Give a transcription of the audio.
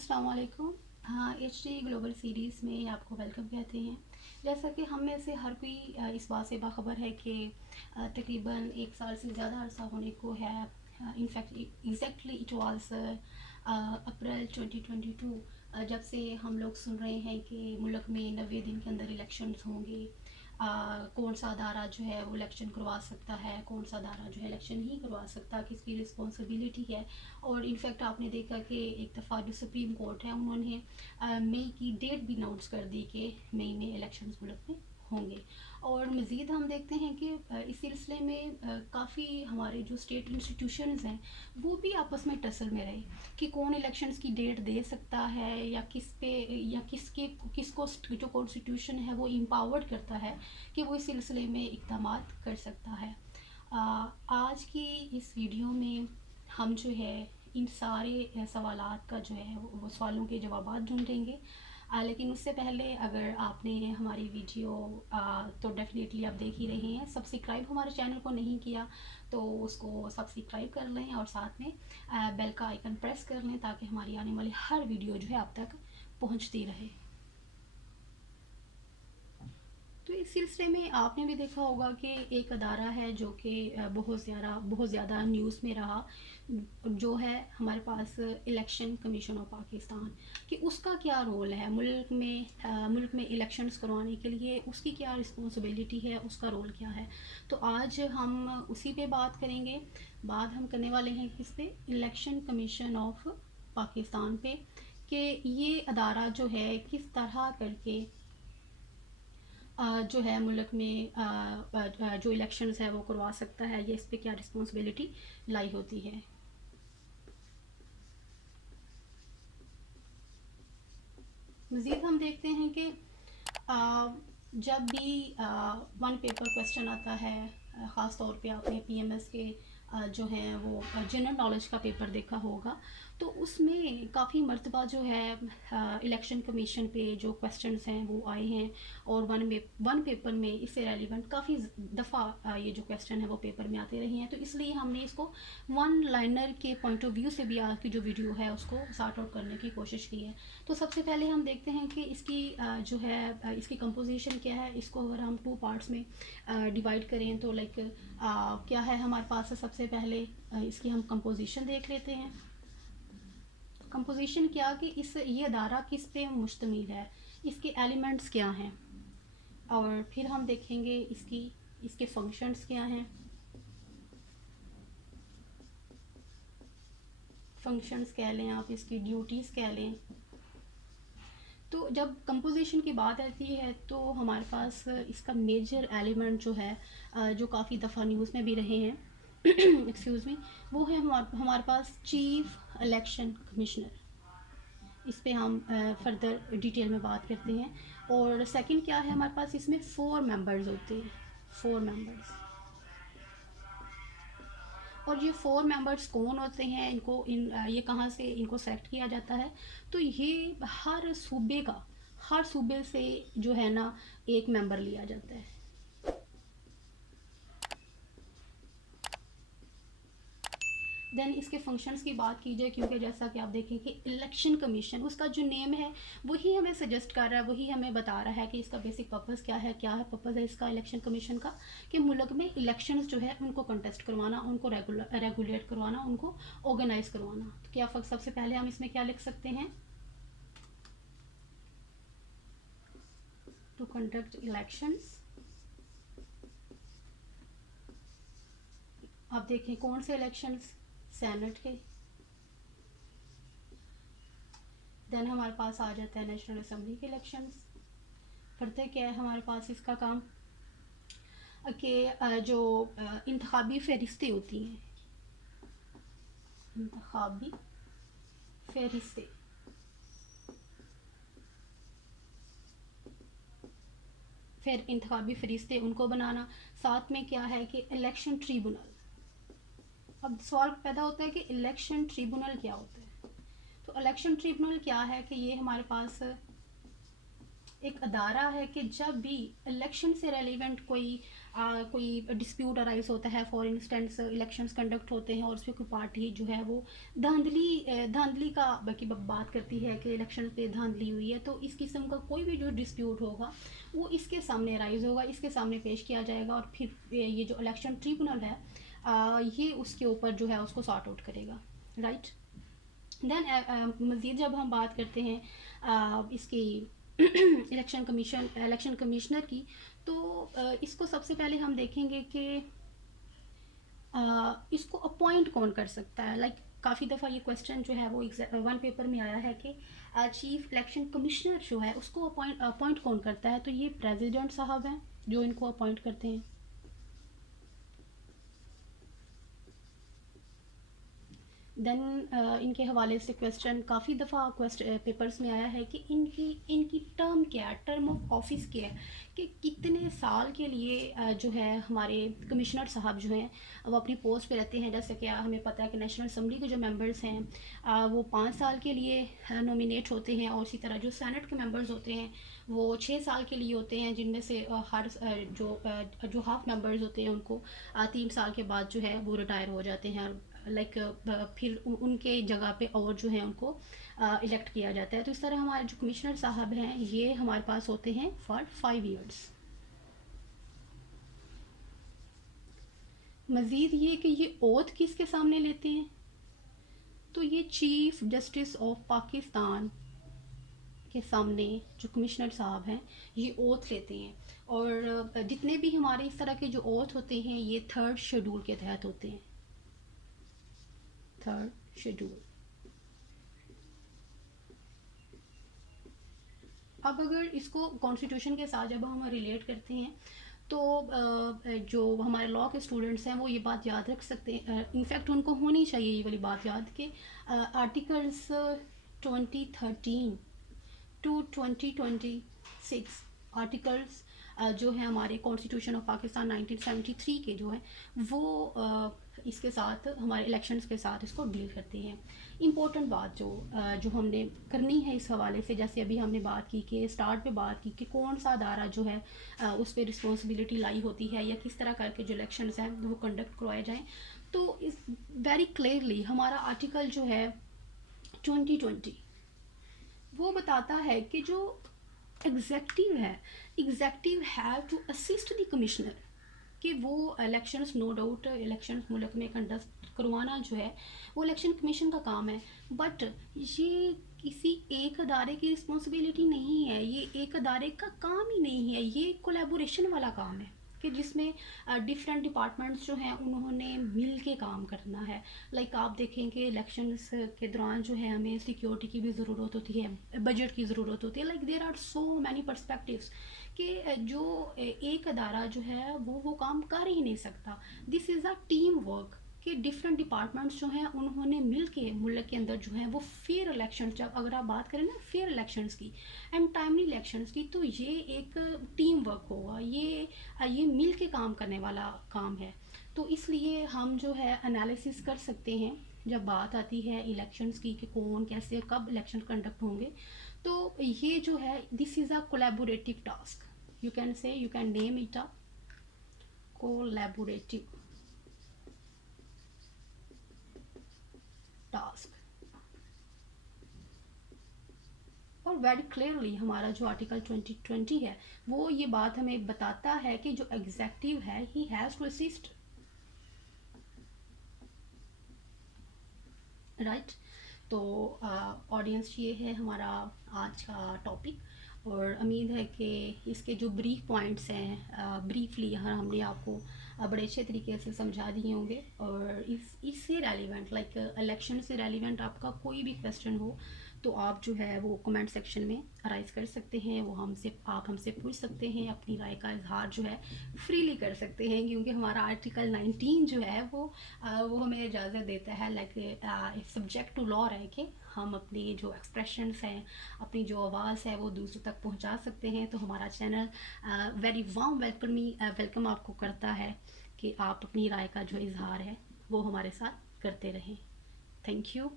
अस्सलाम वालेकुम। हाँ, HD ग्लोबल सीरीज़ में आपको वेलकम कहते हैं। जैसा कि हम में से हर कोई इस बात से बाखबर है कि तकरीबन 1 साल से ज़्यादा अरसा होने को है। इनफैक्ट एग्जैक्टली इट वाज अप्रैल 2022 जब से हम लोग सुन रहे हैं कि मुल्क में 90 दिन के अंदर इलेक्शंस होंगे। कौन सा अदारा जो है वो इलेक्शन करवा सकता है, कौन सा अदारा जो है इलेक्शन नहीं करवा सकता, किसकी रिस्पॉन्सिबिलिटी है। और इनफैक्ट आपने देखा कि एक दफ़ा जो सुप्रीम कोर्ट है उन्होंने मई की डेट भी अनाउंस कर दी कि मई में इलेक्शंस मुल्क में होंगे। और मज़ीद हम देखते हैं कि इस सिलसिले में काफ़ी हमारे जो स्टेट इंस्टीट्यूशंस हैं वो भी आपस में टसल में रहे कि कौन इलेक्शंस की डेट दे सकता है या किस पे या किसको जो कॉन्स्टिट्यूशन है वो एम्पावर्ड करता है कि वो इस सिलसिले में इक़दाम कर सकता है। आज की इस वीडियो में हम जो है इन सारे सवालात का जो है वो सवालों के जवाब ढूंढेंगे। लेकिन उससे पहले अगर आपने हमारी वीडियो तो डेफिनेटली आप देख ही रहे हैं, सब्सक्राइब हमारे चैनल को नहीं किया तो उसको सब्सक्राइब कर लें और साथ में बेल का आइकन प्रेस कर लें ताकि हमारी आने वाली हर वीडियो जो है आप तक पहुंचती रहे। तो इस सिलसिले में आपने भी देखा होगा कि एक अदारा है जो कि बहुत ज़्यादा न्यूज़ में रहा, जो है हमारे पास इलेक्शन कमीशन ऑफ पाकिस्तान कि उसका क्या रोल है मुल्क में इलेक्शंस करवाने के लिए, उसकी क्या रिस्पॉन्सिबिलिटी है, उसका रोल क्या है। तो आज हम उसी पे बात करेंगे। बात हम करने वाले हैं किस पे, इलेक्शन कमीशन ऑफ पाकिस्तान पे, कि ये अदारा जो है किस तरह करके जो है मुल्क में जो इलेक्शंस है वो करवा सकता है, ये इस पर क्या रिस्पॉन्सिबिलिटी लाई होती है। मज़ीद हम देखते हैं कि जब भी वन पेपर क्वेश्चन आता है, ख़ास तौर पे आपने PMS के जो हैं वो जनरल नॉलेज का पेपर देखा होगा, तो उसमें काफ़ी मर्तबा जो है इलेक्शन कमीशन पे जो क्वेश्चंस हैं वो आए हैं। और वन पेपर में इससे रेलिवेंट काफ़ी दफ़ा ये जो क्वेश्चन है वो पेपर में आते रहे हैं। तो इसलिए हमने इसको वन लाइनर के पॉइंट ऑफ व्यू से भी आज की जो वीडियो है उसको सॉर्ट आउट करने की कोशिश की है। तो सबसे पहले हम देखते हैं कि इसकी जो है इसकी कंपोजिशन क्या है। इसको अगर हम 2 पार्ट्स में डिवाइड करें तो लाइक क्या है हमारे पास। सबसे पहले इसकी हम कंपोजिशन देख लेते हैं। कंपोजिशन क्या कि ये अदारा किस पे मुश्तमिल है, इसके एलिमेंट्स क्या हैं, और फिर हम देखेंगे इसके फंक्शंस क्या हैं। फंक्शंस कह लें आप, इसकी ड्यूटीज़ कह लें। तो जब कंपोजिशन की बात आती है तो हमारे पास इसका मेजर एलिमेंट जो है जो काफ़ी दफ़ा न्यूज़ में भी रहे हैं एक्सक्यूज़ मी, वो है हमारे पास चीफ इलेक्शन कमिश्नर। इस पे हम फर्दर डिटेल में बात करते हैं। और सेकंड क्या है, हमारे पास इसमें 4 मेंबर्स होते हैं, 4 मेंबर्स। और ये 4 मेंबर्स कौन होते हैं, ये कहाँ से इनको सेलेक्ट किया जाता है। तो ये हर सूबे से जो है ना एक मेंबर लिया जाता है। देन इसके फंक्शंस की बात की जाए, क्योंकि जैसा कि आप देखें कि इलेक्शन कमीशन उसका जो नेम है वही हमें सजेस्ट कर रहा है, वही हमें बता रहा है कि इसका बेसिक पर्पस क्या है पर्पस है इसका इलेक्शन कमीशन का, कि मुल्क में इलेक्शंस जो है उनको कंटेस्ट करवाना, उनको रेगुलेट करवाना, उनको ऑर्गेनाइज करवाना। तो क्या सबसे पहले हम इसमें क्या लिख सकते हैं, टू कंडक्ट इलेक्शंस। आप देखें कौन से इलेक्शंस, सेनेट के। देन हमारे पास आ जाता है नेशनल असेंबली के इलेक्शंस। फिर क्या है हमारे पास इसका काम कि जो इंतखाबी फहरिस्तें होती हैं, इंतखाबी फहरिस्तें, फिर इंतखाबी फहरिस्तें उनको बनाना। साथ में क्या है कि इलेक्शन ट्रिब्यूनल। अब सवाल पैदा होता है कि इलेक्शन ट्रिब्यूनल क्या होता है। तो इलेक्शन ट्रिब्यूनल क्या है कि ये हमारे पास एक अदारा है कि जब भी इलेक्शन से रेलिवेंट कोई कोई डिस्प्यूट अराइज होता है, फॉर इंस्टेंस इलेक्शंस कंडक्ट होते हैं और उसमें कोई पार्टी जो है वो धांधली का बाकी बात करती है कि इलेक्शन पे धांधली हुई है, तो इस किस्म का कोई भी जो डिस्प्यूट होगा वो इसके सामने अराइज होगा, इसके सामने पेश किया जाएगा और फिर ये जो इलेक्शन ट्रिब्यूनल है ये उसके ऊपर जो है उसको सॉर्ट आउट करेगा, राइट। देन मज़ीद जब हम बात करते हैं इसकी इलेक्शन कमिश्नर की, तो इसको सबसे पहले हम देखेंगे कि इसको अपॉइंट कौन कर सकता है। लाइक काफ़ी दफ़ा ये क्वेश्चन जो है वो वन पेपर में आया है कि चीफ इलेक्शन कमिश्नर जो है उसको अपॉइंट कौन करता है, तो ये प्रेसिडेंट साहब हैं जो इनको अपॉइंट करते हैं। देन इनके हवाले से क्वेश्चन काफ़ी दफ़ा पेपर्स में आया है कि इनकी टर्म क्या है, टर्म ऑफ ऑफिस क्या है, कि कितने साल के लिए जो है हमारे कमिश्नर साहब जो हैं वो अपनी पोस्ट पे रहते हैं। जैसे कि हमें पता है कि नेशनल असम्बली के जो मेंबर्स हैं वो 5 साल के लिए नॉमिनेट होते हैं, और इसी तरह जो सेनेट के मेंबर्स होते हैं वो 6 साल के लिए होते हैं, जिनमें से हर जो हाफ मेंबर्स होते हैं उनको 3 साल के बाद जो है वो रिटायर हो जाते हैं, लाइक फिर उनके जगह पे और जो है उनको इलेक्ट किया जाता है। तो इस तरह हमारे जो कमिश्नर साहब हैं ये हमारे पास होते हैं फॉर 5 इयर्स। मज़ीद ये कि ये ओथ किसके सामने लेते हैं, तो ये चीफ जस्टिस ऑफ पाकिस्तान के सामने जो कमिश्नर साहब हैं ये ओथ लेते हैं, और जितने भी हमारे इस तरह के जो ओथ होते हैं ये 3rd शेड्यूल के तहत होते हैं, 3rd शेड्यूल। अब अगर इसको कॉन्स्टिट्यूशन के साथ जब हम रिलेट करते हैं तो जो हमारे लॉ के स्टूडेंट्स हैं वो ये बात याद रख सकते हैं, इनफैक्ट उनको होनी चाहिए ये वाली बात याद कि आर्टिकल्स 2013 टू 2026 आर्टिकल्स जो है हमारे कॉन्स्टिट्यूशन ऑफ पाकिस्तान 1973 के जो है वो इसके साथ हमारे इलेक्शंस के साथ इसको डील करते हैं। इम्पोर्टेंट बात जो हमने करनी है इस हवाले से, जैसे अभी हमने बात की कि स्टार्ट पे बात की कि कौन सा अदारा जो है उस पर रिस्पॉन्सिबिलिटी लाई होती है या किस तरह करके जो इलेक्शंस हैं वो कंडक्ट करवाए जाएँ, तो इस वेरी क्लियरली हमारा आर्टिकल जो है 2020 वो बताता है कि जो executive have to assist the commissioner, कि वो इलेक्शंस नो डाउट इलेक्शंस मुल्क में कंडक्ट करवाना जो है वो इलेक्शन कमीशन का काम है, बट ये किसी एक अदारे की रिस्पॉन्सिबिलिटी नहीं है, ये एक अदारे का काम ही नहीं है, ये कोलैबोरेशन वाला काम है कि जिसमें डिफरेंट डिपार्टमेंट्स जो हैं उन्होंने मिल के काम करना है। लाइक आप देखेंगे इलेक्शंस के दौरान जो है हमें सिक्योरिटी की भी ज़रूरत होती है, बजट की ज़रूरत होती है, like there are so many perspectives कि जो एक अदारा जो है वो काम कर ही नहीं सकता। This is a team work कि डिफरेंट डिपार्टमेंट्स जो हैं उन्होंने मिल के मुल्क के अंदर जो है वो फेयर इलेक्शन, जब अगर आप बात करें ना फेयर इलेक्शंस की एंड टाइमली इलेक्शंस की, तो ये एक टीम वर्क होगा, ये मिल के काम करने वाला काम है। तो इसलिए हम जो है एनालिसिस कर सकते हैं जब बात आती है इलेक्शंस की कि कौन कैसे कब इलेक्शन कंडक्ट होंगे, तो ये जो है this is a collaborative task, you can name it a collaborative task. और वेरी क्लियरली हमारा जो आर्टिकल 2020 है वो ये बात हमें बताता है कि जो एग्जेक्टिव है he has to assist, right. तो ऑडियंस ये है हमारा आज का टॉपिक, और उम्मीद है कि इसके जो ब्रीफ पॉइंट्स हैं ब्रीफली यहाँ हमने आपको बड़े अच्छे तरीके से समझा दिए होंगे, और इससे रेलिवेंट लाइक इलेक्शन से रेलिवेंट आपका कोई भी क्वेश्चन हो तो आप जो है वो कमेंट सेक्शन में अराइज कर सकते हैं, वो आप हमसे पूछ सकते हैं, अपनी राय का इजहार जो है फ्रीली कर सकते हैं, क्योंकि हमारा आर्टिकल 19 जो है वो हमें इजाज़त देता है लाइक सब्जेक्ट टू लॉ रह के हम अपनी जो एक्सप्रेशंस हैं, अपनी जो आवाज़ है वो दूसरों तक पहुंचा सकते हैं। तो हमारा चैनल वेरी वार्म वेलकम आपको करता है कि आप अपनी राय का जो इजहार है वो हमारे साथ करते रहें। Thank you.